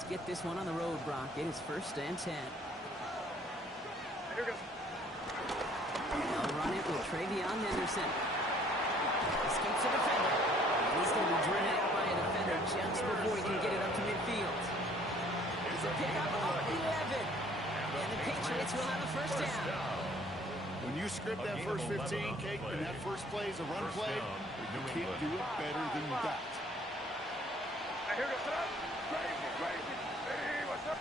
Patriots get this one on the road, Brock. It is 1st and 10. Here goes. They'll run it with Travion Henderson. Escapes a defender. He's going to be driven out by a defender just before he can get it up to midfield. It's a pickup of 11. And the Patriots will have a 1st down. When you script that first 15, Kate, and that first play is a run play, you can't do it better than that. Here goes. Crazy, crazy. Hey, what's up?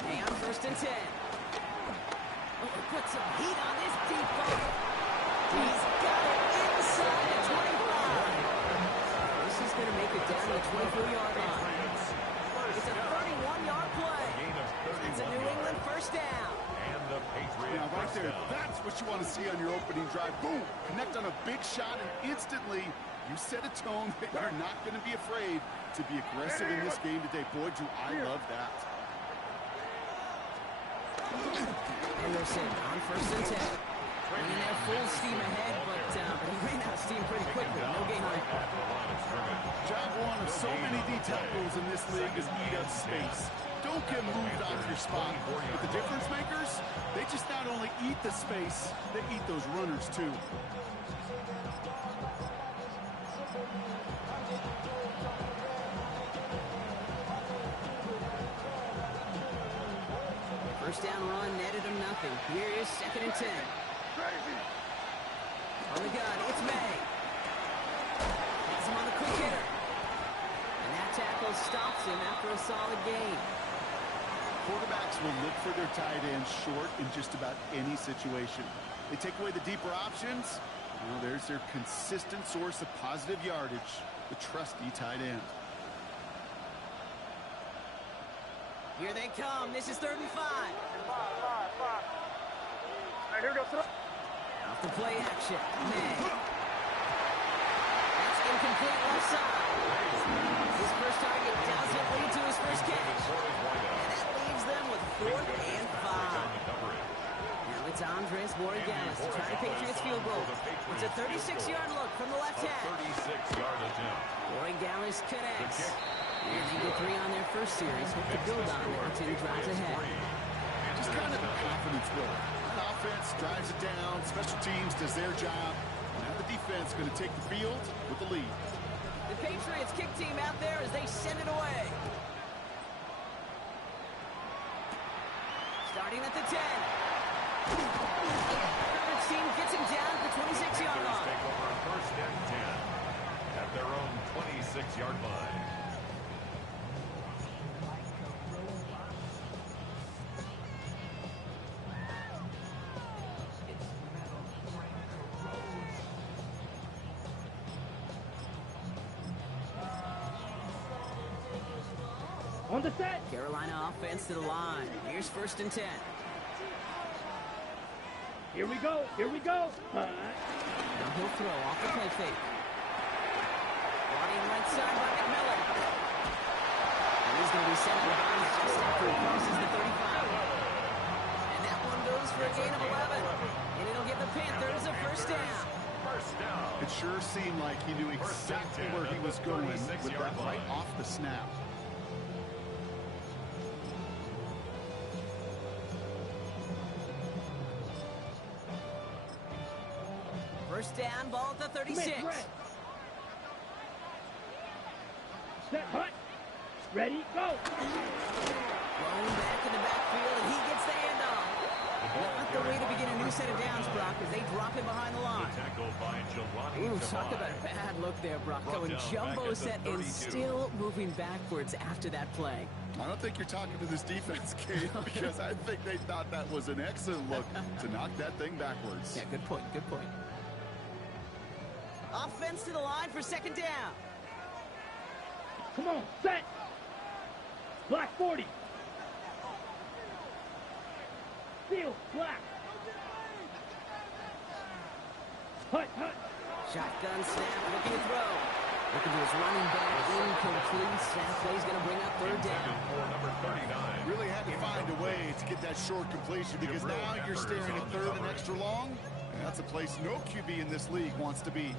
Hey, on 1st and 10. Oh, put some heat on this deep ball. He's got it inside the 25. This is going to make it down to the 24-yard line. It's a 31-yard play. It's a New England 1st down. Now, right there, that's what you want to see on your opening drive. Boom! Connect on a big shot, and instantly you set a tone that you're not going to be afraid to be aggressive in this game today. Boy, do I love that. Henderson on 1st and 10. Running there full steam ahead, but he ran out of steam pretty quickly. No gain on it. Job one of so many detail rules in this league is eat up space. Don't get moved off your spot. But the difference makers, they just not only eat the space, they eat those runners too. First down run netted him nothing. Here is 2nd and 10. Crazy. On the gun, it's May. Has him on the quick hitter. And that tackle stops him after a solid gain. Quarterbacks will look for their tight ends short in just about any situation. They take away the deeper options. Well, there's their consistent source of positive yardage, the trusty tight end. Here they come. This is 3rd and 5. Here goes. Off the play action. May. That's incomplete left side. His first target doesn't lead to his first catch. And that leaves them with 4th and 5. Now it's Andres Borregales to try the Patriots field goal. It's a 36-yard look from the left half. 36-yard attempt. Borregales connects. And they get 3 on their first series. Hope to build on that 2 drives ahead. Just kind of a confidence builder. Offense drives it down. Special teams does their job. Now the defense going to take the field with the lead. The Patriots kick team out there as they send it away. Starting at the 10. Coverage team gets him down at the 26-yard line. Take over 1st and 10 at their own 26-yard line. On the set. Carolina offense to the line. Here's 1st and 10. Here we go. Here we go. Now he'll throw off the play fake. Brought in right side by McMillan. And he's going to be sent behind just after he crosses the 35. And that one goes for a gain of 11. And it'll give the Panthers a 1st down. It sure seemed like he knew exactly where he was going with that right off the snap. First down, ball at the 36. Set, hut. Ready, go. Thrown back in the backfield, and he gets the handoff. Not the way to begin a new set of downs, Brock, as they drop him behind the line. Tackle by Jelani Ooh, Tavai. talk about a bad look there, Brock. Going jumbo set and still moving backwards after that play. I don't think you're talking to this defense, Kate, because I think they thought that was an excellent look to knock that thing backwards. Yeah, good point, good point. Offense to the line for 2nd down. Come on, set. Black 40. Field, black. Hut, hut. Shotgun snap, looking to throw. Looking to his running back, incomplete. Snap play's going to bring up 3rd down. For number 39. Really had to find a way to get that short completion because now you're staring at 3rd and extra long. And that's a place no QB in this league wants to be.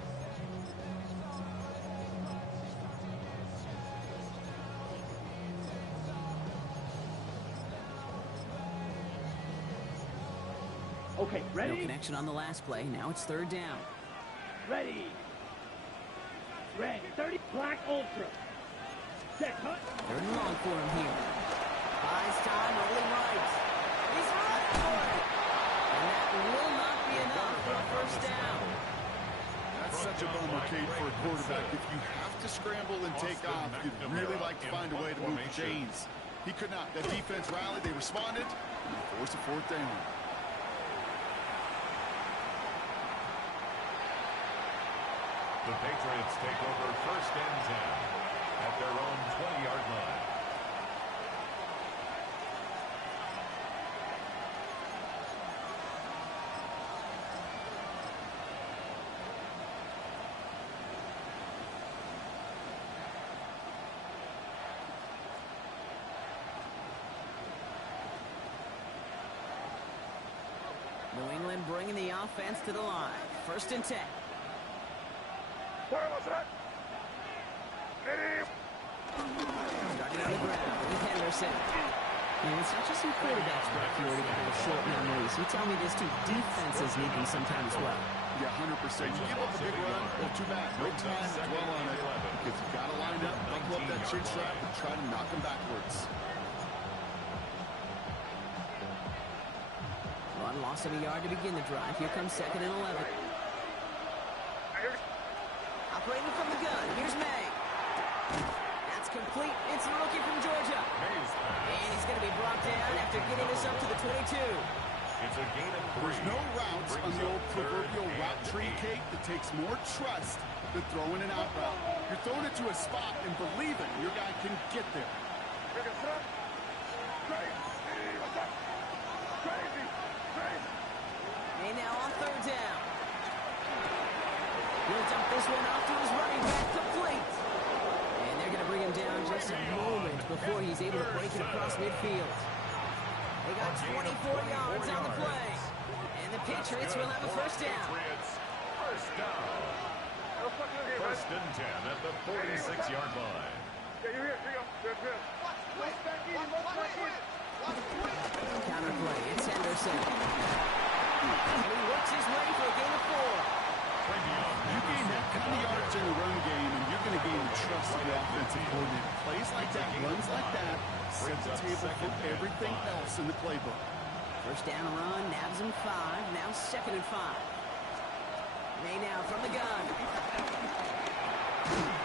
Okay, No ready? connection on the last play. Now it's third down. Ready. Red 30 Black Ultra. Set hut. Third and long for him here. Buys time, rolling right. He's running for it. And that will not be enough for a first down. That's such a bummer, Kate, for a quarterback. If you have to scramble and take off, you'd really like to find a way to move the chains. He could not. That defense rallied. They responded. And they forced a fourth down. The Patriots take over first and 10 at their own 20-yard line. New England bringing the offense to the line. First and 10. Where was that? Ready. Starting on the ground with Henderson. And it's not just some quarterbacks back here that have short memories. You tell me this too. Defenses need them sometime as well. Yeah, 100%. You give up a big run, well, too bad. No time to dwell on it because you got to line up, buckle up that chin strap, and try to knock them backwards. One loss of a yard to begin the drive. Here comes second and 11. Operating from the gun. Here's May. That's complete. It's the rookie from Georgia. And he's going to be brought down after getting this up to the 22. It's a gain of 3. There's no routes on the old proverbial route tree, Kate, that takes more trust than throwing an out route. You're throwing it to a spot and believing your guy can get there. And now on third down. He'll dump this one off to his running back, complete. And they're going to bring him down just a moment before he's able to break it across midfield. They got 24 yards on the play. And the Patriots will have a first down. First down. First and 10 at the 46-yard line. Counter play. It's Henderson. He works his way for a gain of 4. You gain that kind of yards in the run game, and you're going to gain the trust of the offensive coordinator. Plays like that, runs like that, set the table for everything else in the playbook. First down run, nabs him 5. Now second and 5. May now from the gun.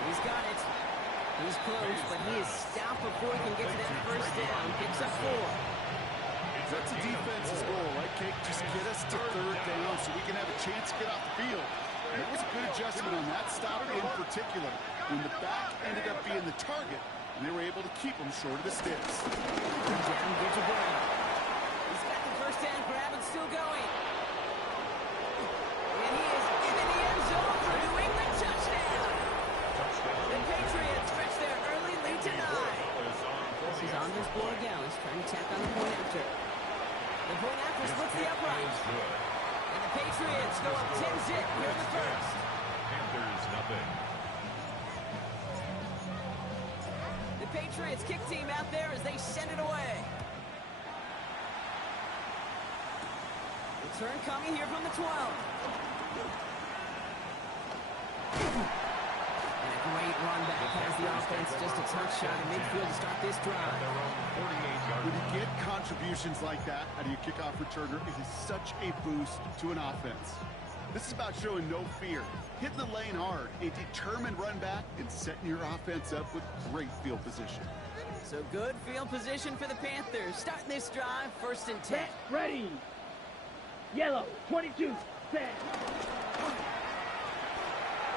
He's got it. He's close, but he is stopped before he can get to that first down. Picks up 4. That's a defense's goal, right, Kate? Just get us to third down so we can have a chance to get off the field. And that was a good adjustment on that stop in particular, when the back ended up being the target, and they were able to keep him short of the sticks. Down, get to Brown. He's got the first down grab and still going. And he is in the end zone for a New England touchdown. The Patriots stretch their early lead to 9. This is Andres Borregales trying to tack on the point after. The point after splits the upright. And the Patriots go up 10-zip here in the first. Panthers nothing. The Patriots kick team out there as they send it away. Return coming here from the 12. And a great run back has the offense just a touch shy of midfield to start this drive. When you get contributions like that out of your kickoff returner, it is such a boost to an offense. This is about showing no fear, hitting the lane hard, a determined run back, and setting your offense up with great field position. So good field position for the Panthers. Starting this drive, first and 10. Ready. Yellow 22. Set.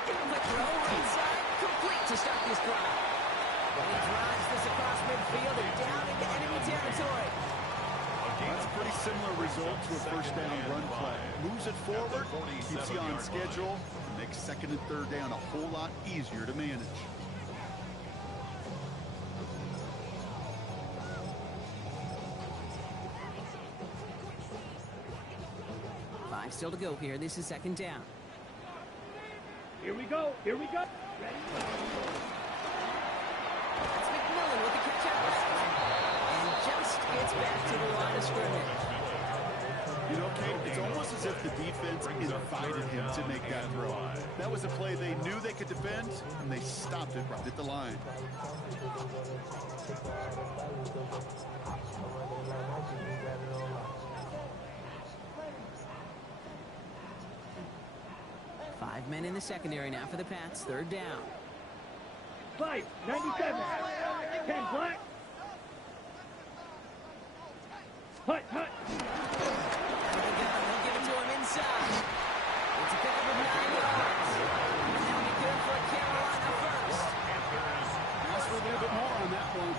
Quick throw right side, complete to start this drive. And he drives this across midfield and down into enemy territory. That's a pretty similar result to a first down run play. Moves it forward, keeps you on schedule, and makes second and third down a whole lot easier to manage. Five still to go here. This is second down. Here we go. Here we go. Ready. That's McMillan with the catch out left. And just gets back to the line of scrimmage. You know, Kate, it's almost as if the defense invited him to make that throw. That was a play they knew they could defend, and they stopped it right at the line. Five men in the secondary now for the Pats. Third down. 5, 97. 10 black. Hut, hut. They'll give it to him inside. It's a pickup of 9 yards. And that'll be good for a Carolina first. Ask for a little bit more on that one.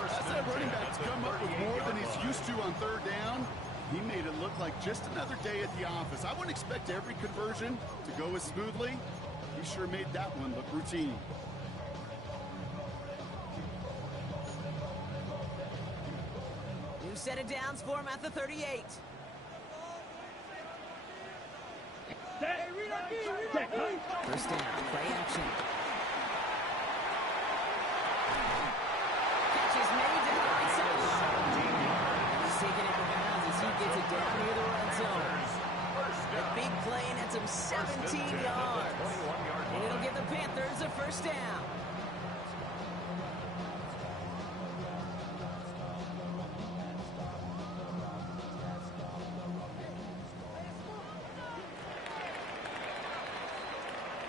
That's that running back's come up with more than he's used to on third down. He made it look like just another day at the office. I wouldn't expect every conversion to go as smoothly. He sure made that one look routine. New set of downs for him at the 38. First down, play action. Catch is made to the right side. He's taking it out of bounds as he gets it down near the red zone. The big play nets him 17 yards. And it'll give the Panthers a first down.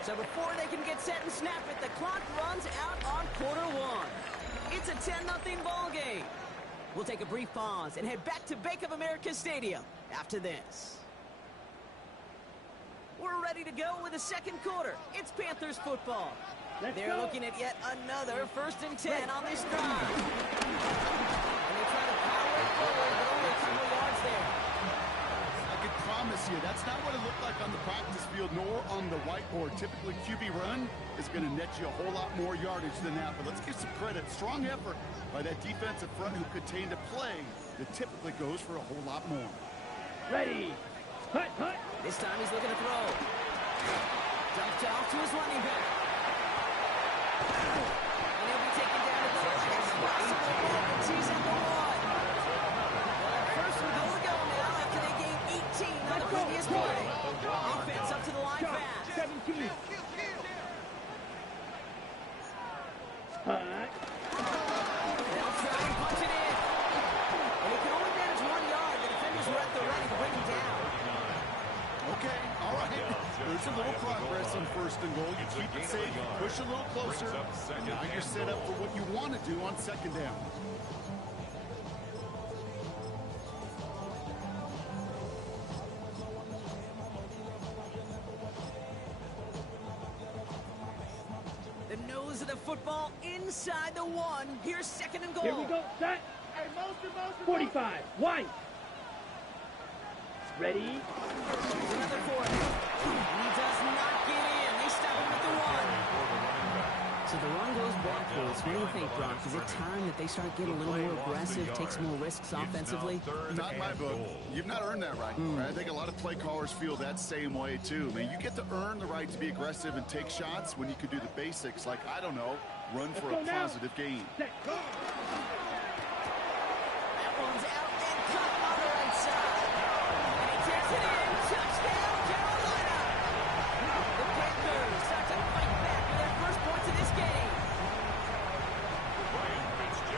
So before they can get set and snap it, the clock runs out on quarter one. It's a 10-0 ball game. We'll take a brief pause and head back to Bank of America Stadium after this. We're ready to go with the second quarter. It's Panthers football. They're looking at yet another 1st and 10 on this drive. And they try to power it forward, but only a couple yards there. I can promise you, that's not what it looked like on the practice field, nor on the whiteboard. Typically, QB run is going to net you a whole lot more yardage than that. But let's give some credit. Strong effort by that defensive front who contained a play that typically goes for a whole lot more. Ready. Hut, hut. This time he's looking to throw. Dumped off to his running back. And he'll be taken down at the line. He's at the one. First and goal to go now after they gained 18 on the previous play. Offense up to the line fast. 17. Hut. They'll try and punch it in. And he can only manage 1 yard. The defenders were at the ready to bring him down. Okay, all right. There's a little progress on 1st and goal. You keep it safe, push a little closer. And now you're set up for what you want to do on 2nd down. The nose of the football inside the 1. Here's 2nd and goal. Here we go. Set. 45. Wide. Ready. Here's another 4. He does not get in. They stop him at the 1. So the run goes backwards. What do you think, Brock? Is it time that they start getting a little more aggressive, take some more risks offensively? Not in my book. You've not earned that right. I think a lot of play callers feel that same way, too. I mean, you get to earn the right to be aggressive and take shots when you could do the basics, like, I don't know, run for a positive gain. Set. Go. That one's out and cut on the right side. And he takes it in. Touchdown, Carolina. The Panthers start to fight back for their first points of this game.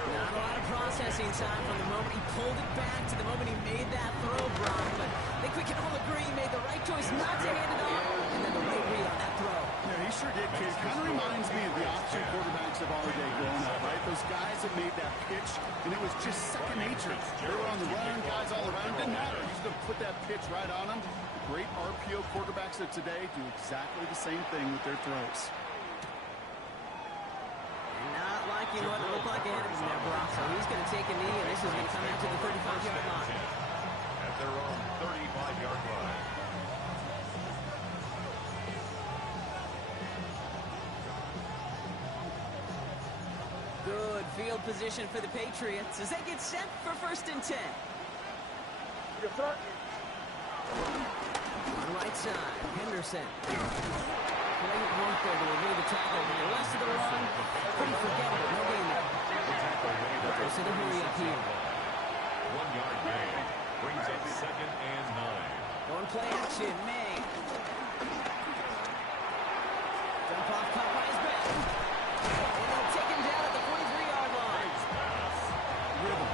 Not a lot of processing time from the moment he pulled it back to the moment he made that throw, Brock. But I think we can all agree he made the right choice not to hand it off. And then the right read on that throw. Yeah, he sure did, kid. Kind of reminds me of the option quarterbacks of our day growing up, right? Those guys that made that pitch, and it was just second nature. They were on the run, guys all around. Didn't matter. He's going to put that pitch right on them. The great RPO quarterbacks of today do exactly the same thing with their throws. Not liking what it looked like ahead of him there, Brock. So he's going to take a knee, and this is going to come out to the 35-yard line. At their own 35-yard line. Good field position for the Patriots as they get set for 1st and 10. On the right side, Henderson. Great work there to remove the tackle. But the rest of the run, pretty forgettable. No gain there. So the hurry up here. 1 yard gain. Brings up 2nd and 9. Going play action, May. Jump off, caught by his back. And they'll take him down at the 43-yard line. Rhythm.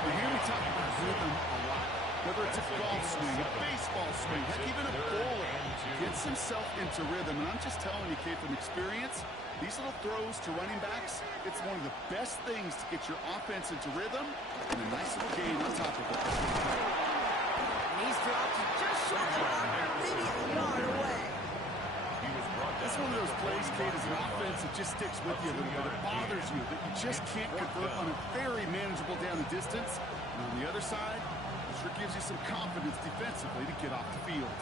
You hear me talk about rhythm a lot. Whether it's a golf swing, a baseball swing, heck, even a bowler gets himself into rhythm. And I'm just telling you, kid, from experience, these little throws to running backs, it's one of the best things to get your offense into rhythm and a nice little gain on top of it. And he's dropped just short of the mark, maybe a yard away. It's one of those plays, Kate, as an offense that just sticks with you a little bit. It bothers you that you just can't convert on a very manageable down and distance. And on the other side, it sure gives you some confidence defensively to get off the field.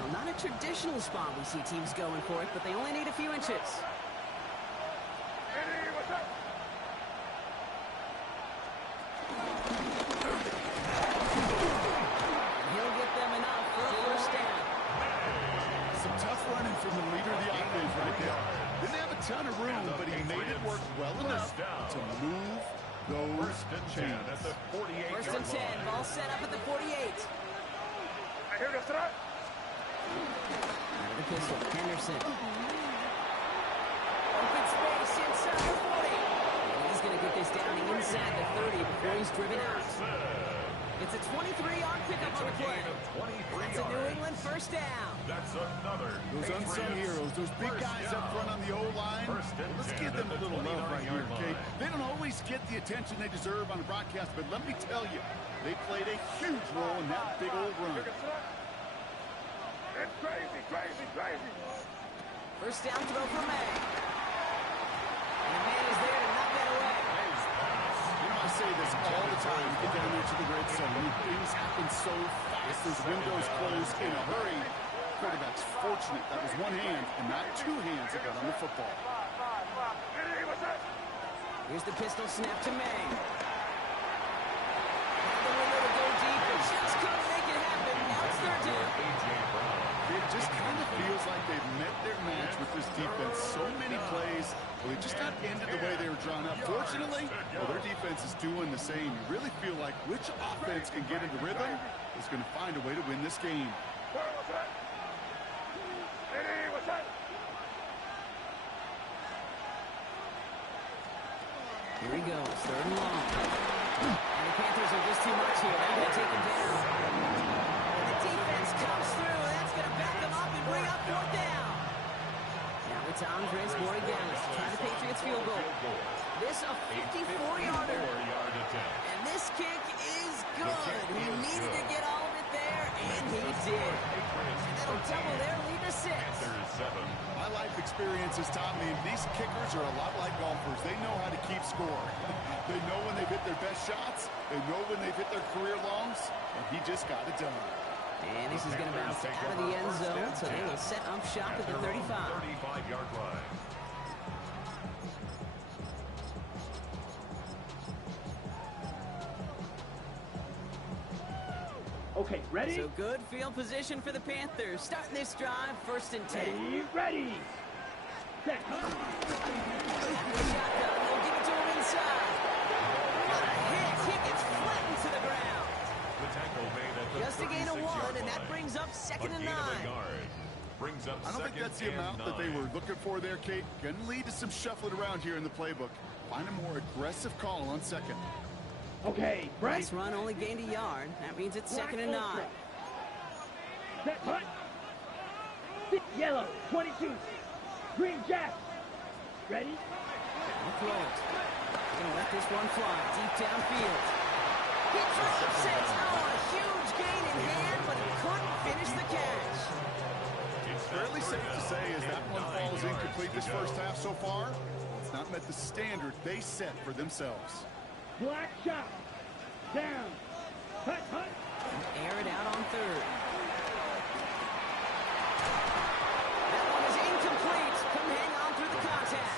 Now, not a traditional spot we see teams going for it, but they only need a few inches. Eddie, what's up? He'll get them enough for a first down. Some tough running from the leader of the offense right there. Didn't have a ton of room, but he made it work well enough to move those chains. At the 48-yard First and 10, ball set up at the 48. I hear the threat. Out of the pistol, Henderson. Open space inside the 40. And he's going to get this down inside the 30 before he's driven out. It's a 23-yard pickup on the play. That's a New England first down. That's another. Those unsung heroes, those big guys up front on the O-line, let's give them a little love right here, okay? They don't always get the attention they deserve on the broadcast, but let me tell you, they played a huge role in that big old run. It's crazy, crazy, crazy. First down throw for May. And May is there to knock that away. You know, I say this all the time, you get down there to the red zone, and things happen so fast, those windows close in a hurry. Quarterback's fortunate that was one hand and not two hands that got on the football. Eddie, what's up? Here's the pistol snap to May. Had the window to go deep, but just couldn't make it happen. Now it's third down. It just kind of feels like they've met their match with this defense. So many plays, well, they just not ended the way they were drawn up. Fortunately, well, their defense is doing the same. You really feel like which offense can get into rhythm is going to find a way to win this game. What's up? Eddie, what's up? Here he goes, third and long. And the Panthers are just too much here. They're going to take him down. And the defense comes through. That's going to back them up and bring up fourth down. Now it's Andres Borregales to try the Patriots field goal. This a 54-yarder. And this kick is good. He needed to get all of it there, and he did. And that'll double their lead to 6. My life experience has taught me these kickers are a lot like golfers. They know how to keep score. They know when they've hit their best shots. They know when they've hit their career longs. And he just got it done. And this is going to bounce out of the end zone, so they will set up shop at the 35. 35-yard line. Okay, ready? So good field position for the Panthers. Starting this drive, first and 10. Ready. Set. Shotgun, they'll give it to him inside. What a hit. He gets flattened to the ground. The tackle made at the Just a gain of 1, 36-yard and that line. brings up second and A gain of 9. a yard. Brings up I don't think that's the amount that they were looking for there, Kate. Going to lead to some shuffling around here in the playbook. Find a more aggressive call on second. Okay, right. This run only gained a yard. That means it's second and 9. Set, punt. Yellow, 22. Green Jack. Ready? They'll throw it. They're going to let this one fly deep downfield. He drops it. Oh, a huge gain in hand, but he couldn't finish the catch. Fairly safe to say as that one falls incomplete this first half so far, it's not met the standard they set for themselves. Black shot. Down. Punt, punt. Air it out on third. That one is incomplete. Couldn't hang on through the contact.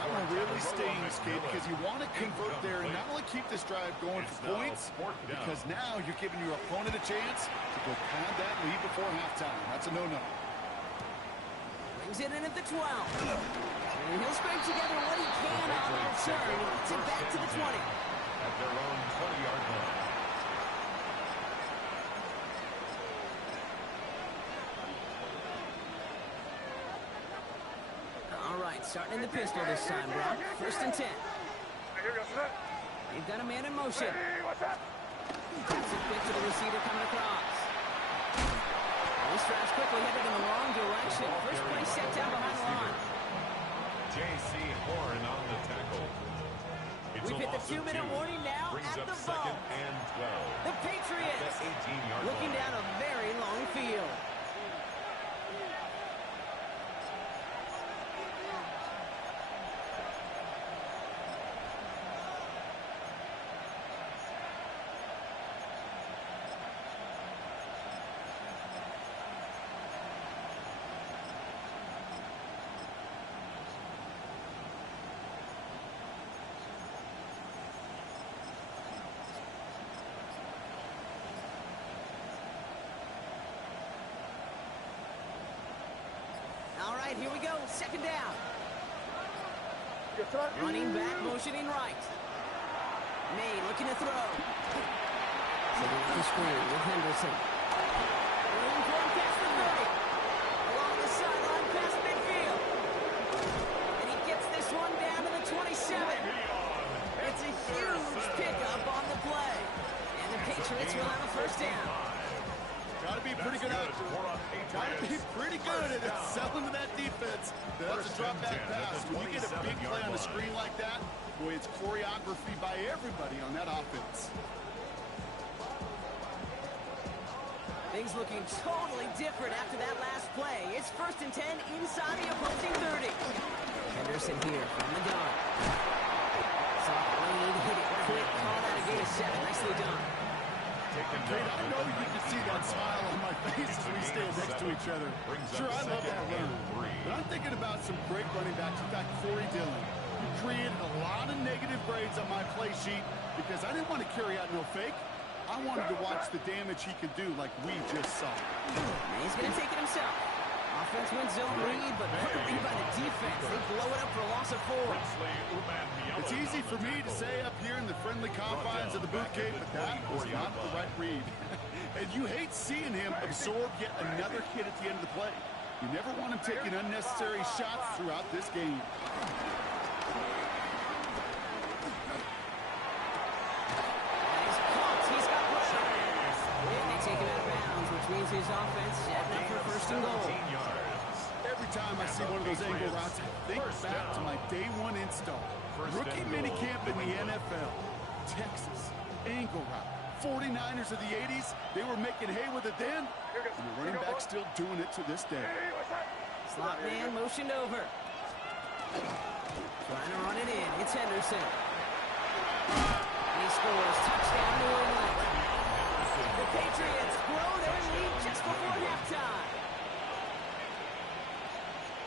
That one really stings, Kate, because you want to convert there and not only keep this drive going for points, because now you're giving your opponent a chance to go pad that lead before halftime. That's a no-no. Brings it in at the 12. And he'll scrape together what he can on the return. He gets it back to the 20. At their own 20-yard line. All right, starting in the pistol this time, Brock. 1st and 10. They've got a man in motion. Hey, what's up? Takes it quick to the receiver coming across. This drive's quickly headed in the wrong direction. First play set down behind the line. J.C. Horn on the tackle. It's We've a hit the loss of 2-minute 2. warning now Brings at up the 2nd ball. and 12. The Patriots At the 18-yard looking line. down a very long field. All right, here we go. 2nd down. Running back, motioning right. May looking to throw. Sitting on the screen with Henderson. Room for him past the 30. Along the sideline past midfield. And he gets this one down to the 27. It's a huge pickup on the play. And the Patriots will have a 1st down. Gotta be pretty good at Gotta be pretty good at selling to that defense. That's a drop back pass. When you get a big play on the screen like that, boy, it's choreography by everybody on that offense. Things looking totally different after that last play. It's 1st and 10 inside the opposing 30. Henderson here from the gun. Soft lead, hit it quick, call that a gain of 7. Nicely done. Kate, I know you can see that smile on my face as we stand next to each other. Sure, I love that run. But I'm thinking about some great running backs. In fact, Corey Dillon. You created a lot of negative grades on my play sheet because I didn't want to carry out no fake. I wanted to watch the damage he could do like we just saw. And he's going to take it himself. Offense wins zone read, but what a read by the defense. They blow it up for a loss of 4. It's easy for me to say up here in the friendly confines of the boot gate, but that was not the right read. And you hate seeing him absorb yet another hit at the end of the play. You never want him taking unnecessary shots throughout this game. He's caught. He's got pressure. And they take him out of bounds, which means his offense setting up for 1st and goal. Every time I see one of those angle routes, I think back to my day 1 install. Rookie minicamp in the NFL. Texas, angle route. 49ers of the 80s, they were making hay with it then, and the running back's still doing it to this day. Slot man motioned over. Trying to run it in. It's Henderson. And he scores. Touchdown, New England. The Patriots grow their lead just before halftime.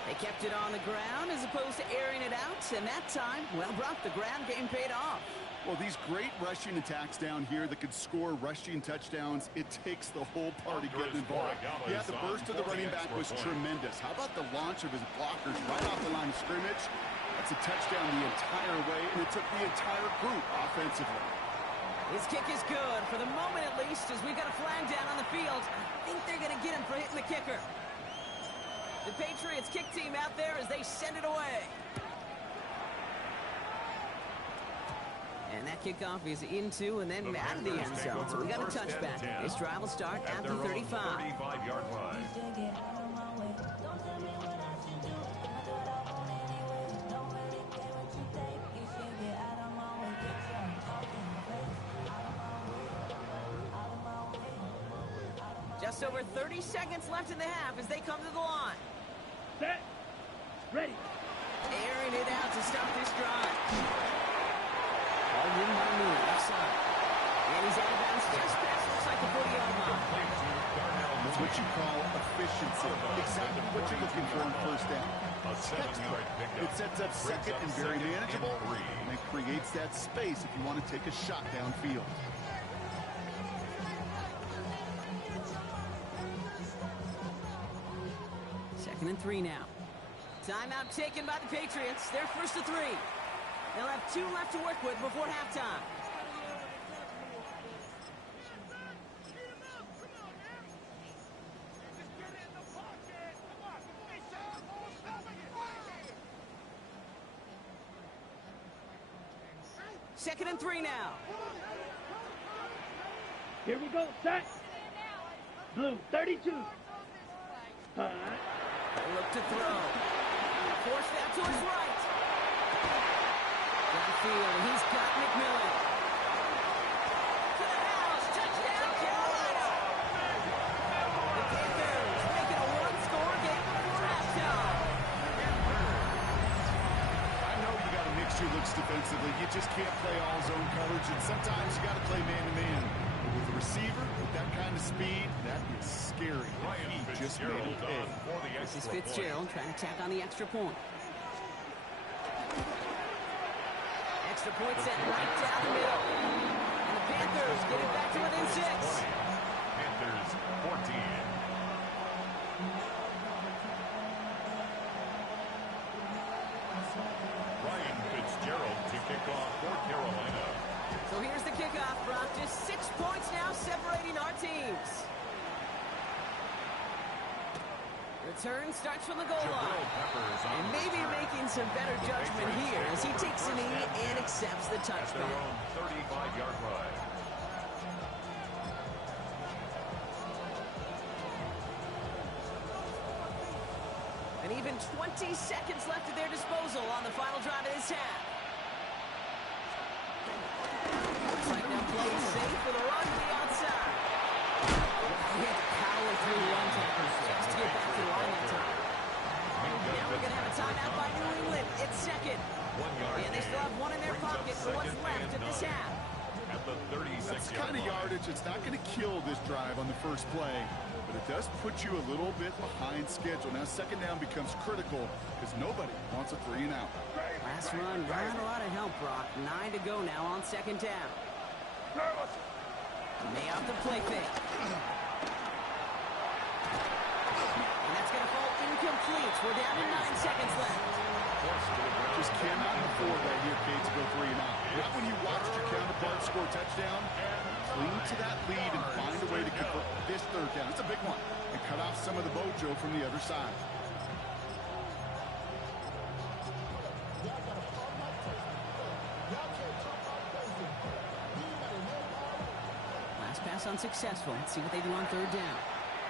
They kept it on the ground as opposed to airing it out, and that time, well, Brock, the ground game paid off. Well, these great rushing attacks down here that could score rushing touchdowns, it takes the whole party getting involved. Yeah, the burst of the running back was tremendous. How about the launch of his blockers right off the line of scrimmage? That's a touchdown the entire way, and it took the entire group offensively. His kick is good, for the moment at least, as we've got a flag down on the field. I think they're going to get him for hitting the kicker. The Patriots kick team out there as they send it away. And that kickoff is into and then out of the end zone. So we got a touchback. This drive will start at the 35. 35-yard line. Just over 30 seconds left in the half as they come to the line. Set. Ready. Airing it out to start this drive. Ball in by Moon, left side. And he's out of bounds just past, looks like the 40-yard line. That's what you call efficiency. Exactly what you're looking for in 1st down. Textbook. It sets up 2nd and very manageable, and it creates that space if you want to take a shot downfield. Second and 3 now. Timeout taken by the Patriots. They're first to 3. They'll have 2 left to work with before halftime. Second and 3 now. Here we go, set. Blue, 32. They look to throw. Forced out to his right. Downfield, and he's got McMillan. To the house, touchdown, Carolina. The Panthers make it a 1-score game before halftime. I know you got to mix your looks defensively. You just can't play all zone coverage, and sometimes you got to play man-to-man. But with a receiver with that kind of speed, that is scary. He just made a pay. This is Fitzgerald trying to tack on the extra point. Extra point set right down the middle. And the Panthers get it back to within 6. Panthers 14. Ryan Fitzgerald to kick off for Carolina. So here's the kickoff, Brock. Just 6 points now separating our teams. Return starts from the goal line. And maybe making some better judgment here as he takes a knee and accepts the At their touchback. own 35-yard line. And even 20 seconds left at their disposal on the final drive of this half. Looks like they'll play it safe with a run to the outside. He had to power through one tackle just to get back to the line that time. Now we're going to have a timeout by New England. It's second. 1 yard. And they still have one in their pocket for what's left of this half. At the 36-yard That's the kind of yardage. It's not going to kill this drive on the first play, but it does put you a little bit behind schedule. Now second down becomes critical because nobody wants a 3 and out. Last run, not a lot of help, Brock. 9 to go now on second down. And they opt to play fake. And that's going to fall incomplete. We're down to 9 seconds left. Just cannot afford right here, Kate, to go 3 and out. Not when you watched your counterpart score a touchdown. Cling to that lead and find a way to convert this third down. It's a big one. And cut off some of the mojo from the other side. Last pass unsuccessful. Let's see what they do on third down.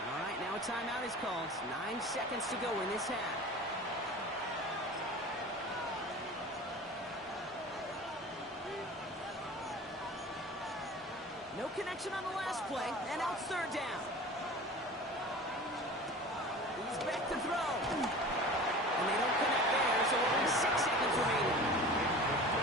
All right, now a timeout is called. 9 seconds to go in this half. No connection on the last play, and now it's third down. He's back to throw. And they don't connect there, so only 6 seconds remaining.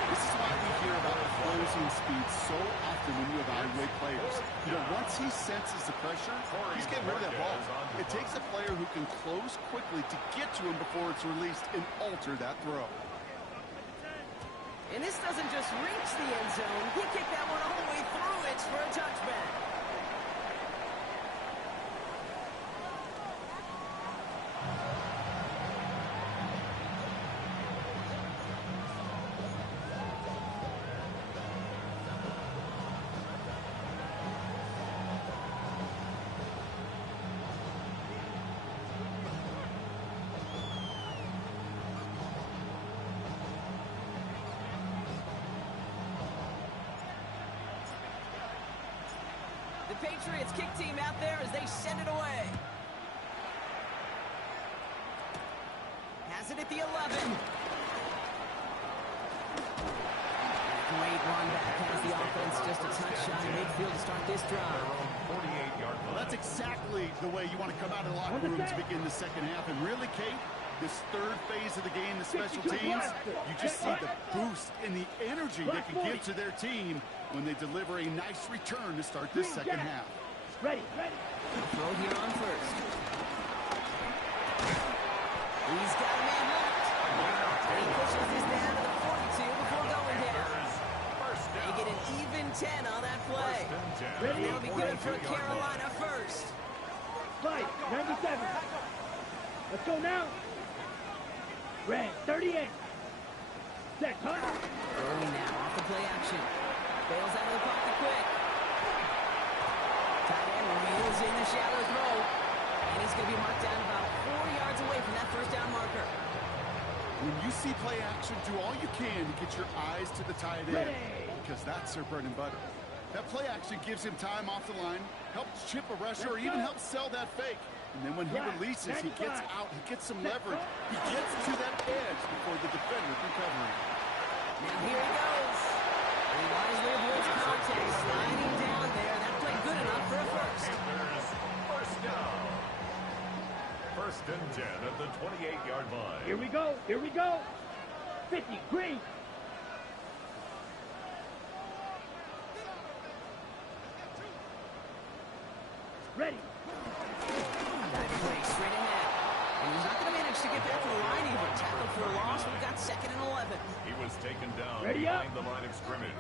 This is why we hear about the closing speed so often when you evaluate players. You know, once he senses the pressure, he's getting rid of that ball. It takes a player who can close quickly to get to him before it's released and alter that throw. And this doesn't just reach the end zone. He kicked that one all the way through. It's for a touchback. The Patriots kick team out there as they send it away. Has it at the 11. Great run back as the offense just a touch shy of midfield to start this drive. 48-yard line. Well, that's exactly the way you want to come out of the locker room to begin the second half. And really, Kate, this third phase of the game, the special teams, you just see the boost and the energy they can give to their team when they deliver a nice return to start this second half. Ready, ready. Throw here on first. He's got a man left. And he pushes this down to the 42 before going down. They get an even 10 on that play. Ready? They'll be good for Carolina first. Fight, 97. Let's go now. Red 38. Set cut. Throwing now off the play action. Bails out of the pocket quick. Tight end reels in the shallow throw. And he's going to be marked down about 4 yards away from that first down marker. When you see play action, do all you can to get your eyes to the tight end, because that's their bread and butter. That play action gives him time off the line, helps chip a rusher, or even helps sell that fake. And then when he releases, he gets out, he gets some leverage. He gets to that edge before the defender can cover him. Now here he goes. He wisely avoids contact, sliding down there. That played good enough for a first. Panthers, first down. First and 10 at the 28-yard line. Here we go. Here we go. 50. Green. Ready. Diving play straight ahead. And he's not going to manage to get back to the line even. Tackled for a loss. We've got second and 11. He was taken down Ready behind up. the line of scrimmage.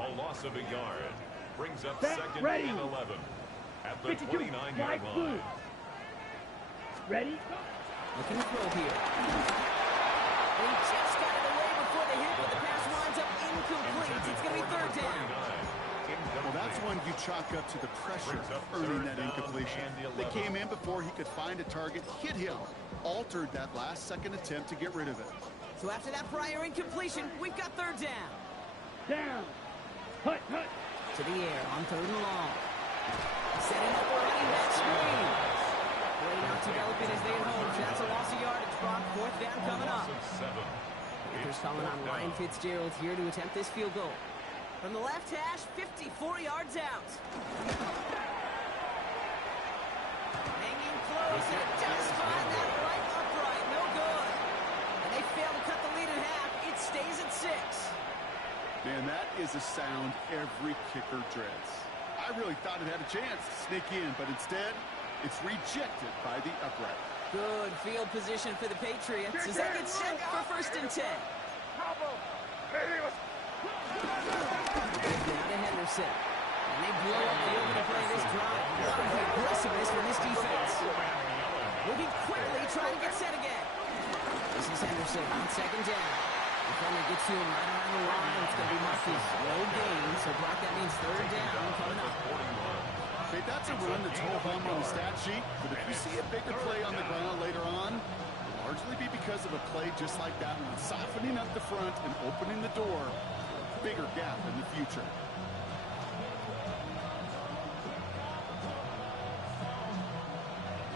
A loss of a yard. Brings up Back second ready. and 11 at the 52. 29-yard Flag blue. line. Ready. Looking to throw here. He just got it away before the hit, but the pass winds up incomplete. It's going to be third down. Well, that's one you chalk up to the pressure earning that incompletion. They came in before he could find a target, hit him, altered that last-second attempt to get rid of it. So after that prior incompletion, we've got third down. Down. Hut, hut. To the air on third and long. Setting up a running back screen. Play not developing as they had hoped. That's a loss of yardage. Brock, fourth down coming up. Panthers calling on Ryan Fitzgerald here to attempt this field goal. From the left hash, 54 yards out. Hanging close, and it does find that right upright. No good. And they fail to cut the lead in half. It stays at 6. Man, that is a sound every kicker dreads. I really thought it had a chance to sneak in, but instead, it's rejected by the upright. Good field position for the Patriots as they get set for first and 10. Now to Henderson. And they blow up the opening play of this drive. Love the aggressiveness from this defense. Moving quickly, trying to get set again. This is Henderson on second down. Defender gets to him right around the line. It's going to be marked as no gain. So, Brock, that means third down coming up. Okay, that's a run that's whole hum on the stat sheet, but if you see a bigger play on the ground later on, it'll largely be because of a play just like that one, softening up the front and opening the door, bigger gap in the future.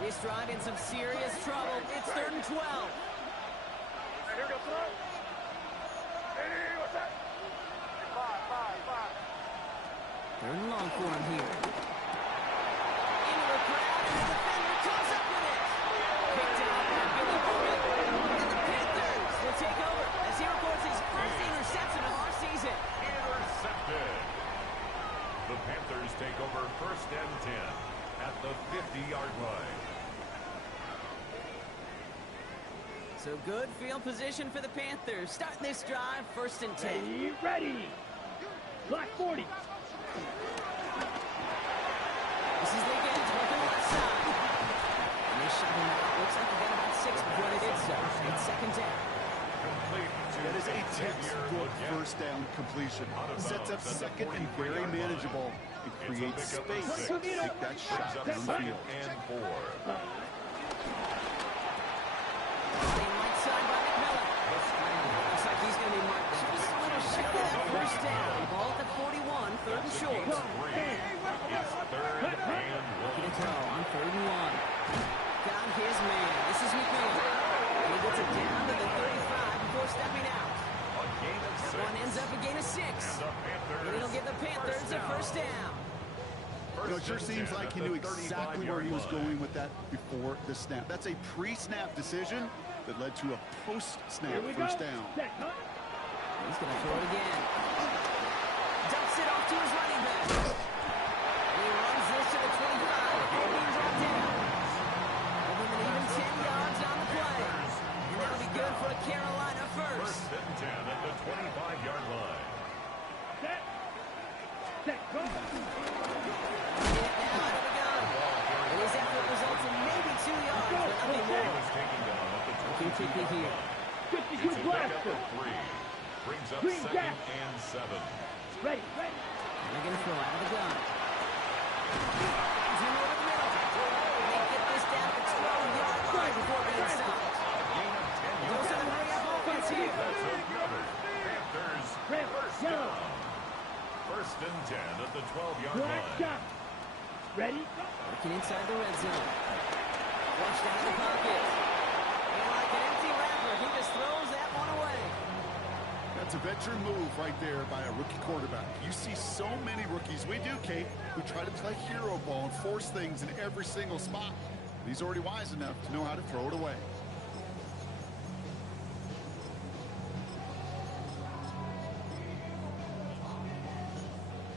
This drive in some serious trouble. It's third and 12. Here goes throw. Hey, what's that? 5. Third and long for him here. Into the crowd, and the defender comes up with it. Picked out by Billy Bowman. And the Panthers will take over as he records his first interception of our season. Intercepted. The Panthers take over first and 10 at the 50-yard line. So good field position for the Panthers. Starting this drive, first and 10. Ready. Ready. Black 40. This is Liggins working left side. And they shut him out. Looks like they got about 6 before they did so. It's second down. That is a textbook first down completion. Sets up second and very manageable and creates space to take that shot downfield. And 4. Staying right side by McMillan. Looks like he's going to be marked just a little short of that first down. Ball at the 41, third and short. It's third and 1. Looking to throw on third and 1. Got his man. This is McMillan. And he gets it down to the 35 before stepping out. A gain of 6. One ends up a gain of 6. And it'll give the Panthers a first down. You know, it sure seems like he knew exactly where he was going with that before the snap. That's a pre-snap decision that led to a post-snap Here we go. first down. Set cut. He's going to throw it again. Dumps it off to his running back. And he runs this to the 25 before being brought down. Give him an even 10 yards on the play. And that'll be good for a Carolina first. First and 10 at the 25-yard line. Set. Set. Go. Get it now out of the gun. And his effort results in maybe 2 yards, but nothing He more. was taken down at the Looking tricky here. 52 It's a blaster. pickup of 3. Brings up Green 2nd jack. and 7. Ready, ready. And they're going to throw out of the gun. He's in over the middle. They get this down to the 12-yard line before being stopped. A gain of 10 Those yards. are the hurry-up offense here. That's another. Panthers Red, first yellow. down. 1st and 10 at the 12-yard Black line. shot. Ready? Working inside the red zone. Flushed out of the pocket. And like an empty wrapper, he just throws that one away. That's a veteran move right there by a rookie quarterback. You see so many rookies, we do, Kate, who try to play hero ball and force things in every single spot. But he's already wise enough to know how to throw it away.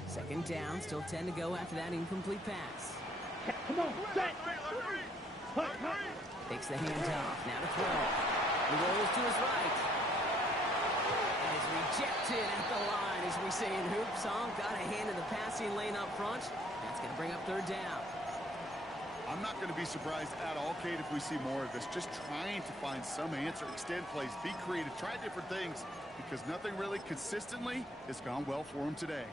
Second down, still 10 to go after that incomplete pass. Come on, set. Hut, hut. Takes the handoff, now to throw. He rolls to his right. And is rejected at the line, as we say in hoops. Got a hand in the passing lane up front. That's going to bring up 3rd down. I'm not going to be surprised at all, Kate, if we see more of this. Just trying to find some answer, extend plays, be creative, try different things, because nothing really consistently has gone well for him today.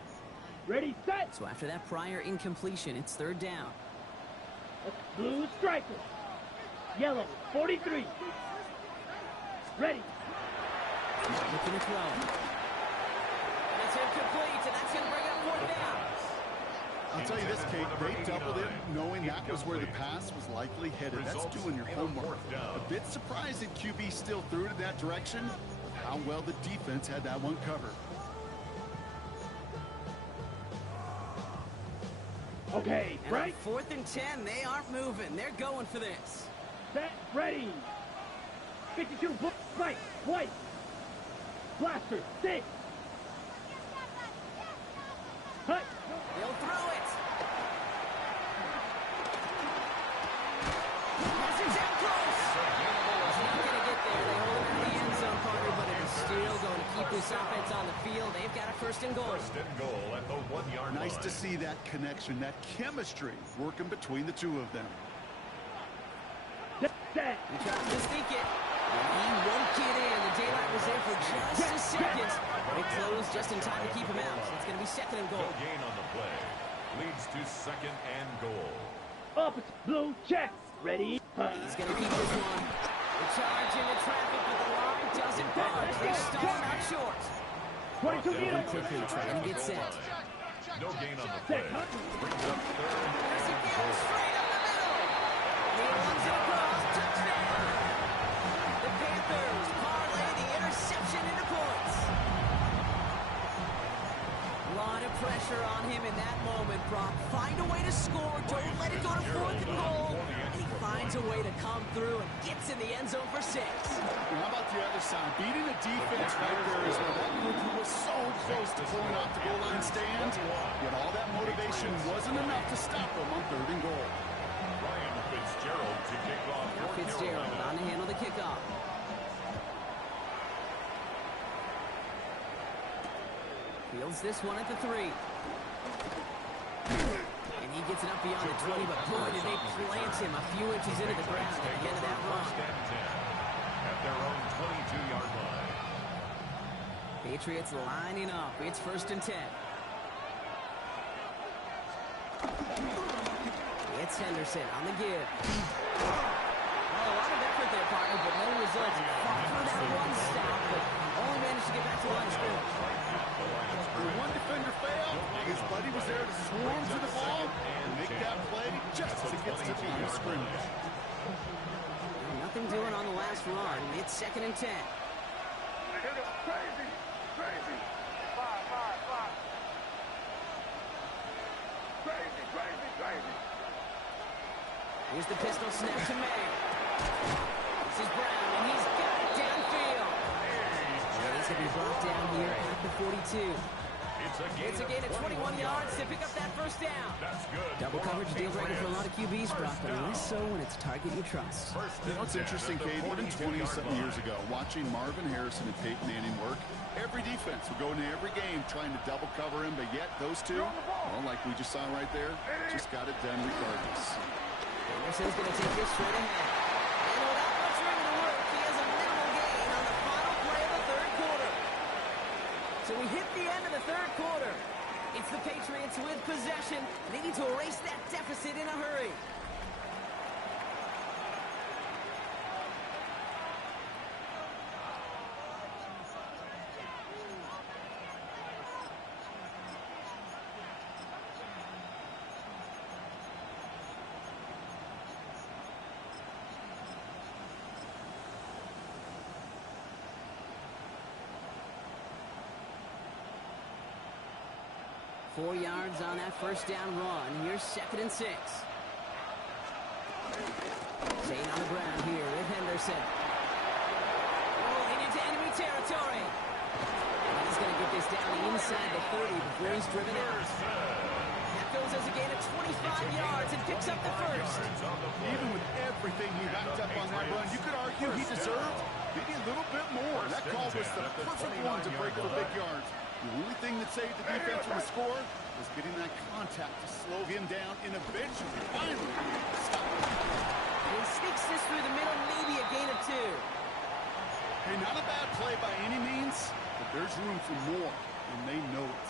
Ready, set. So after that prior incompletion, it's 3rd down. Blue striker. Yellow, 43. Ready. Looking to throw. And it's incomplete, and that's going to bring up 4th down. I'll tell you this, Kate, they doubled it knowing that was where the pass was likely headed. That's doing your homework. A bit surprising QB still threw it in that direction, but how well the defense had that one covered. Okay, And right. on 4th and 10, they aren't moving. They're going for this. Set, ready. 52, right, white. Blaster, 6. Hut. They'll throw it. Passing down close. He's not going to get there. They hold him in the end zone, partner, but it is still going to keep this offense on the field. They've got a 1st and goal. 1st and goal at the 1-yard line. Nice to see that connection, that chemistry working between the two of them. Set. He tries to sneak it. And he won't get in. The daylight was there for just a second. They closed just in time to keep him out. So it's going to be 2nd and goal. No gain on the play. Leads to 2nd and goal. Opposite, blue, check. Ready. He's going to keep this one. The charge into traffic, but the line doesn't budge. They stall him out short. 22 meters. Quickly trying to get set. No gain on the play. Brings up 3rd There's a and gill goal. straight up the middle. He runs it across. Touchdown. The Panthers parlay the interception into points. A lot of pressure on him in that moment, Brock. Find a way to score. Don't let it go to 4th and goal. And he finds a way to come through and gets in the end zone for 6. How about the other side? Beating the defense right there is where that group who was so close to pulling off the goal line stand, yet all that motivation wasn't enough to stop them on 3rd and goal. Ryan Fitzgerald to kick off Now for Fitzgerald Carolina. on to handle the kickoff. Fields this one at the 3. And he gets it up beyond the 20, but boy, did they plant him a few inches into the ground at the end of that run. 1st and 10 at their own 22-yard line. Patriots lining up. It's 1st and 10. It's Henderson on the give. Oh, a lot of effort there, partner, but no results. Fought for that one stop, but only managed to get back to the line of scrimmage. When one defender failed, his buddy was there to swarm to the ball and make that play just as it gets to the line of scrimmage. Nothing doing on the last run. It's 2nd and 10. Crazy, crazy. Five. Crazy, crazy, crazy. Here's the pistol snap to May. This is Brown, and he's got it downfield. And he's going to be brought down here at the 42. It's a gain of 21 yards to pick up that 1st down. That's good. Double coverage deal breaker for a lot of QBs, Brock, but less so when it's a target you trust. You know, it's interesting, Kate, even 20-something years ago, watching Marvin Harrison and Peyton Manning work, every defense would go into every game trying to double cover him, but yet those two, well, like we just saw right there, just got it done regardless. Anderson's going to take this straight ahead. And without much room to work, he has a minimal gain on the we hit the end of the third quarter. It's the Patriots with possession. They need to erase that deficit in a hurry. Four yards on that first down run. Here's 2nd and 6. Staying on the ground here with Henderson. Rolling into enemy territory. And he's going to get this down inside the 30 before he's driven out. That goes as a gain of 25 yards and picks up the first. Even with everything he backed up on that run, you could argue he deserved maybe a little bit more. That call was the perfect one to break for big yards. The only thing that saved the defense from a score was getting that contact to slow him down and eventually, finally, stop him. He sneaks this through the middle, maybe a gain of 2. Hey, not a bad play by any means, but there's room for more, and they know it.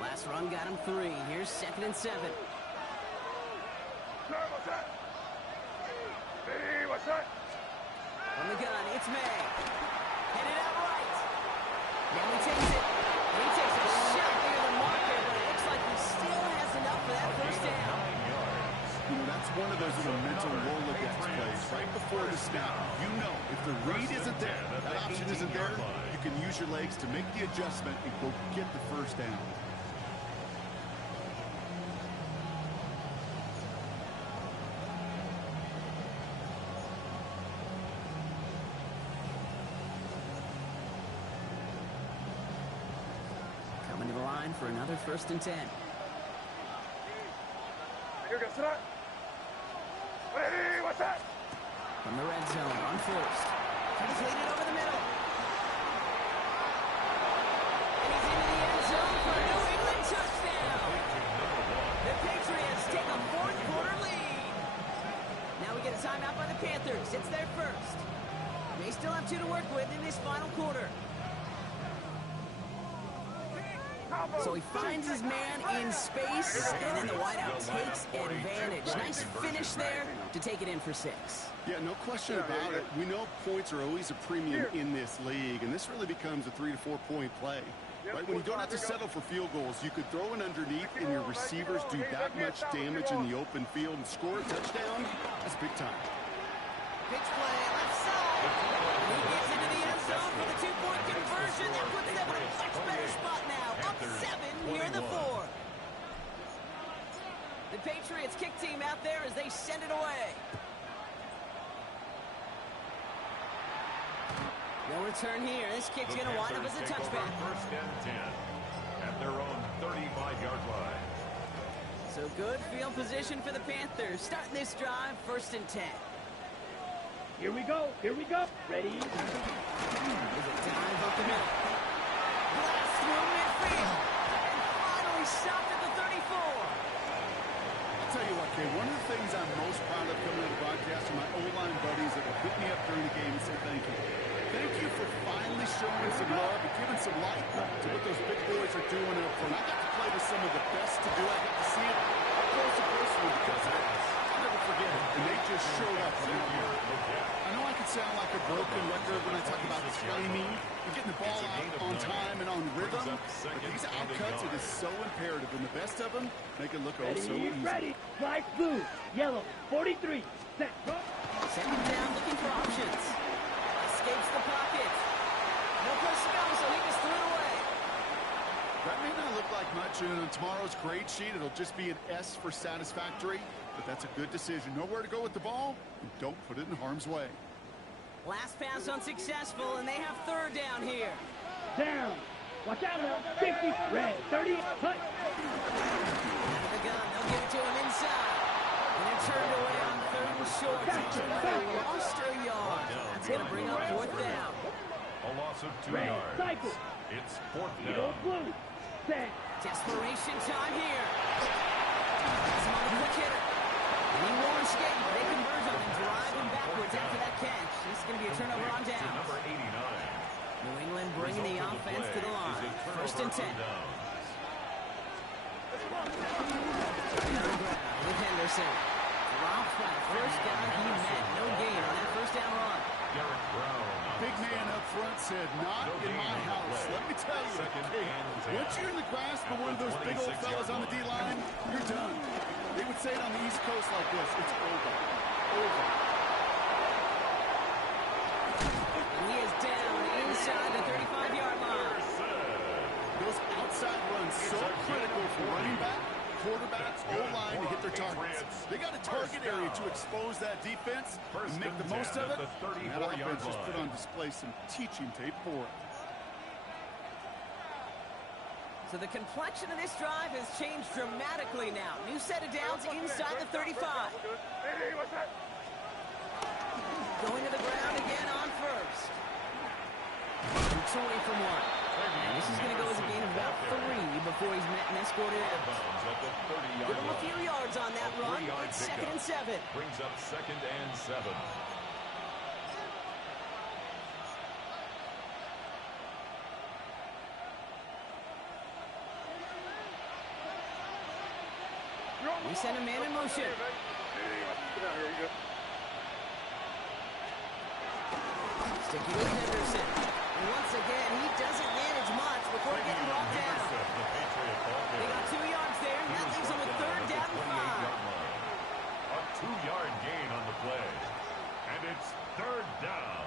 Last run got him 3. Here's 2nd and 7. What's that? Hey, what's that? From the gun, it's May. Headed out right. Now he takes it. He takes a shot near the marker, but it looks like he still has enough for that first down. You know, that's one of those little mental Rolodex plays right before the snap. You know, if the read isn't there, that option isn't there, you can use your legs to make the adjustment and go get the first down. Coming to the line for another 1st and 10. Hey, what's that? From the red zone on 1st. Completed over the middle. And he's into the end zone for a New England touchdown. The Patriots take a 4th quarter lead. Now we get a timeout by the Panthers. It's their first. They still have 2 to work with in this final quarter. So he finds his man in space, and then the wideout takes advantage. Nice finish there to take it in for 6. Yeah, no question about it. We know points are always a premium in this league, and this really becomes a 3 to 4 point play. Right? When you don't have to settle for field goals, you could throw it underneath and your receivers do that much damage in the open field and score a touchdown. That's big time. Pitch play, left side. He gets into the end zone for the 2-point conversion. That puts them in a much better spot now. Up 7 here in the 4th. The Patriots kick team out there as they send it away. No return here. This kick's going to wind up as a touchback. 1st and 10 at their own 35-yard line. So good field position for the Panthers. Starting this drive, 1st and 10. Here we go. Here we go. Ready? There's a dive up the middle. Blast through midfield. And finally stopped at the 34. I'll tell you what, Kay, one of the things I'm most proud of coming to the broadcast are my O-line buddies that will hit me up during the game and say thank you. Thank you for finally showing some love and giving some light to what those big boys are doing up front. I got to play with some of the best to do. I got to see it up close and personal because I'll never forget it. And they just showed up. I know I can sound like a broken record when I talk about timing and getting the ball out on time and on rhythm, but these outcuts, it is so imperative, and the best of them make it look oh so easy. Ready. Flag blue. Yellow. 43. Set. Go. 2nd down, looking for options. Escapes the pocket. No place to go, so he just threw it away. That may not look like much, and on tomorrow's grade sheet, it'll just be an S for satisfactory, but that's a good decision. Nowhere to go with the ball, and don't put it in harm's way. Last pass unsuccessful, and they have 3rd down here. Down. Watch out now. 50. Red. 30. Cut. The gun. They'll give it to him inside. And they're turned away on third and short. They lost a yard. That's going to bring up fourth down. A loss of 2 Red yards. cycle. It's fourth Yellow down. blue. Set. Desperation time here. Has him on the quick hitter. And he won't escape. They converge on him, drive him backwards after that catch. This is going to be a turnover on To downs. number 89. New England bringing the Result of offense to the play line. is a First and 10. turnover on downs. With Henderson. Drops back. First down he met. No gain on that first down run. Garrett Brown. Big man up front said, not No in gain my on the house. play. Let me tell you, Second hey, and 10. once you're in the grasp of one of those big old 26 fellas on the yard D-line, you're done. They would say it on the East Coast like this, it's over. Over. And he is down inside the 35-yard line. Those outside runs so critical for running back, quarterbacks, O-line to hit their targets. They got a target area to expose that defense and make the most of it. And that offense just put on display some teaching tape for it. So the complexion of this drive has changed dramatically now. New set of downs inside the 35. Hey, what's that? Going to the ground again on first. It's away from one. And this is going to go as a gain of about 3 before he's met and escorted out. Give him a few yards on that run. It's second and 7. Brings up second and 7. We send a man in motion. Get out here, you go. Sticking with Henderson. And once again, he doesn't manage much before getting brought down. They got 2 yards there. That leaves them with third down and 5. A 2-yard gain on the play. And it's third down.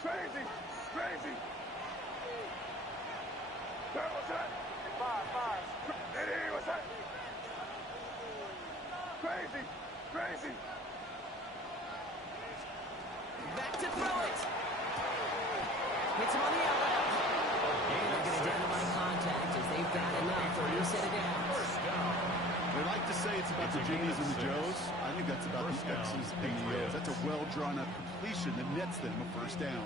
Crazy! Crazy! Hey, what's that? 5. Hey, what's that? Crazy! Crazy! Back to throw it. Hits him on the outlet. And they're going to dynamite contact as they've got enough for a new set of downs. They like to say it's about the Jimmies and the Joes. I think that's about the X's and the O's. That's a well-drawn-up completion that nets them a first down.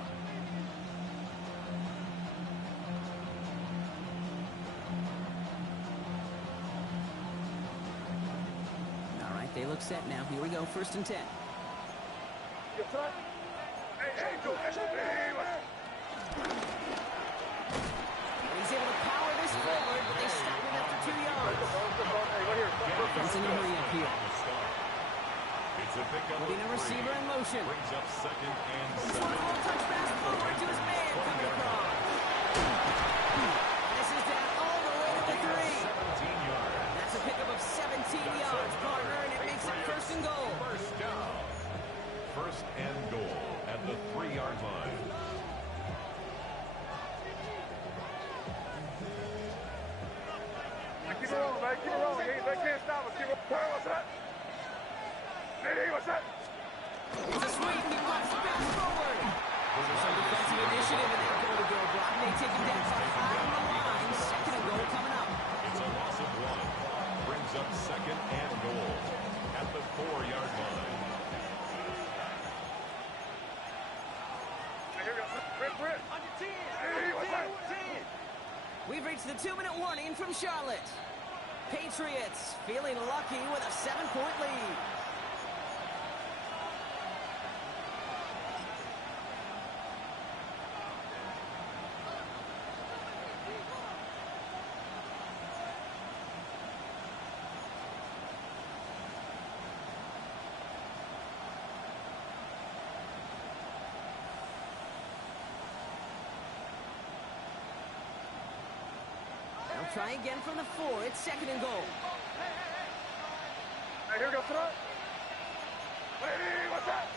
All right, they look set now. Here we go, first and 10. Yes, sir. Hey, go. Hey, what's that? And he's able to power this forward, but they stop him after 2 yards. Hey, right here. Offense in a hurry up here. It's a pickup Putting a of 3. receiver in motion. Brings up second and This 7. one's a touch pass forward to his man coming across. This is down all the way to the 3. 17 yards. That's a pickup of 17 yards, partner, and it makes it first and goal. First down. First and goal at the 3-yard line. Keep it rolling, man. Keep it rolling. They can't stop us. Keep it. Hey, what's that? Hey, what's that? It's a sweep. He pops the pass forward. Some defensive initiative in that goal to go block. They take him down behind the line. Second and goal coming up. It's a loss of 1. Brings up second and goal at the 4-yard line. Hey, here we go. Britt. On your team. Hey, what's that? We've reached the 2-minute warning from Charlotte. Patriots feeling lucky with a 7-point lead. They'll try again from the 4. It's second and goal. Hey, here we go, son. Hey, what's that?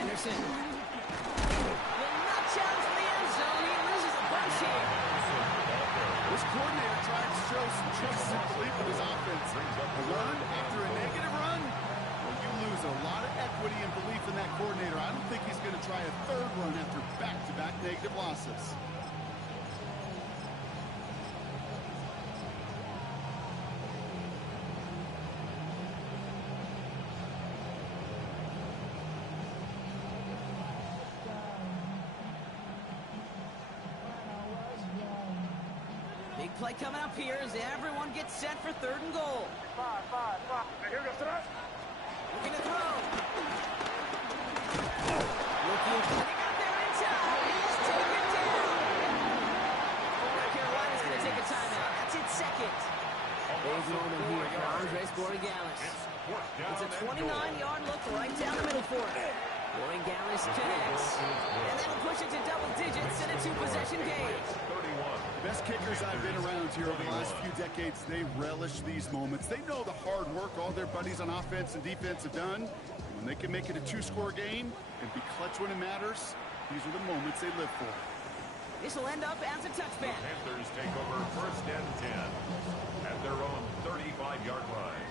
Henderson. Will not challenge for the end zone. He loses a bunch here. This coordinator tried to show some trust and belief in his offense. A run after a negative run, well, you lose a lot of process. Big play coming up here as everyone gets set for 3rd and goal. Five. Now here goes tonight. Looking to throw. Looking out there inside. He's taken down. Carolina's going to take a timeout. That's its 2nd. Big moment here for Andres Borregales. It's a 29-yard look right down the middle for him. Borregales connects. And that'll push it to double digits in a 2-possession game. Best kickers I've been around here over the last few decades, they relish these moments. They know the hard work all their buddies on offense and defense have done. When they can make it a 2-score game and be clutch when it matters, these are the moments they live for. This will end up as a touchback. Panthers take over 1st and 10 at their own 35-yard line.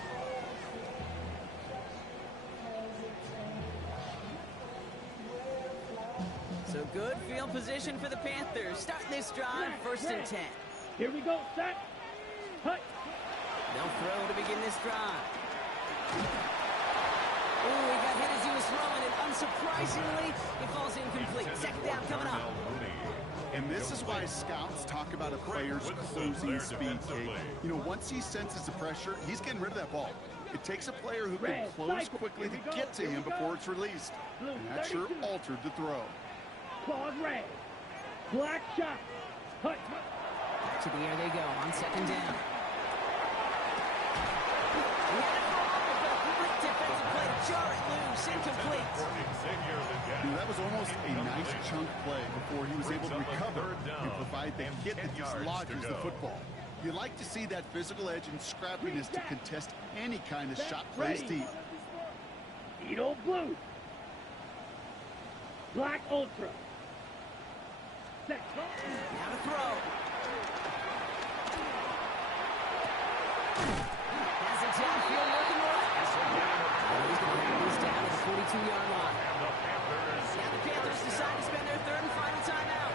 So good field position for the Panthers. Starting this drive, 1st and 10. Here we go, set. Hut. They'll throw to begin this drive. Ooh, he got hit as he was throwing, and unsurprisingly, it falls incomplete. 2nd down coming up. And this is why scouts talk about a player's closing speed. You know, once he senses the pressure, he's getting rid of that ball. It takes a player who can close quickly to get to him before it's released. And that sure altered the throw. Claws red. Black shot. Hut. Back to the air they go on 2nd down. He had it for all, but a quick defensive play to jar it loose, incomplete. You know, that was almost a nice chunk play before he was able to recover and provide the hit that dislodges the football. You like to see that physical edge and scrappiness to contest any kind of shot plays deep. Edo blue. Black ultra. Set. Now to throw. Has it downfield looking right. He's going to bring this down at the 42-yard line. Now the Panthers decide to spend their 3rd and final timeout.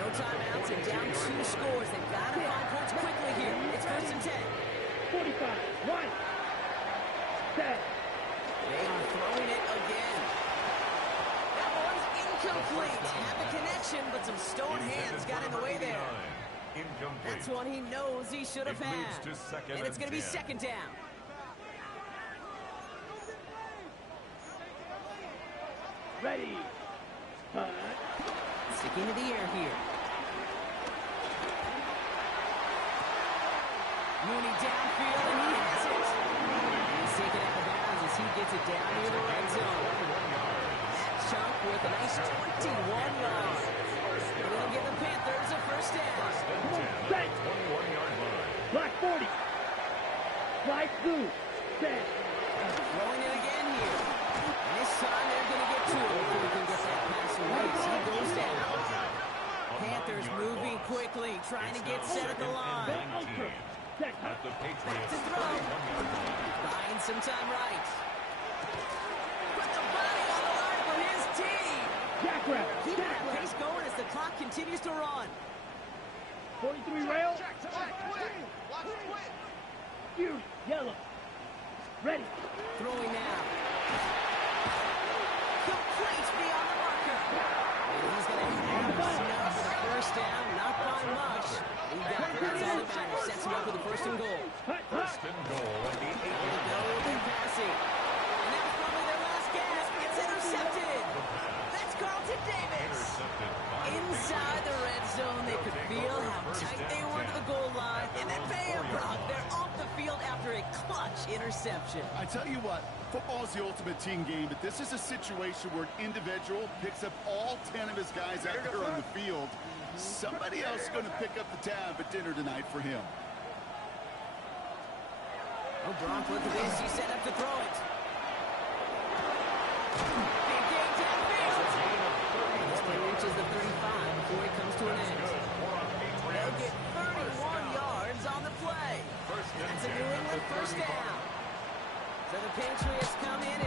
No timeouts and down 2 scores. They've got to find points quickly here. It's 1st and 10. 45. Right. Set. They are throwing it again. That one's incomplete. Had the connection, but some stone hands got in the way there. That's one he knows he should have had. And it's going to be 2nd down. Ready. Hut. Sticking to the air here. Mooney downfield, and he has it. He's taken out of bounds as he gets it down near the red zone. That chunk with a nice 21 yards. And it'll give the Panthers a 1st down. Set. Black 40. Black blue. Set. Throwing it again here. And this time they're going to get 2 before we can get that pass release. He goes down. Panthers moving quickly, trying to get set at the line. Set. At the Back Patriots' to throw. Buying some time right. Put the body on the line for his team. Jackrabbit. Keeping that pace going as the clock continues to run. 43 rail. Fury. Yellow. Ready. Throwing now. Complete beyond the marker. And he's going to have enough for the 1st down. Not by much. He got it. That's all that matters. Sets him up with the 1st and goal. Hut. 1st and goal at the 8-yard No, they're passing. And that was probably their last gasp. It's intercepted. That's Carlton Davis. Inside the red zone, they could feel how tight they were to the goal line. And then bam, Brock, they're off the field after a clutch interception. I tell you what, football is the ultimate team game, but this is a situation where an individual picks up all 10 of his guys out there on the field. Somebody else is going to pick up the tab at dinner tonight for him. Oh, Brock, look at this. He's set up to throw it. Big game downfield. This play reaches the 35 before it comes to an end. They'll get 31 yards on the play. That's a New England 1st down. So the Patriots come in and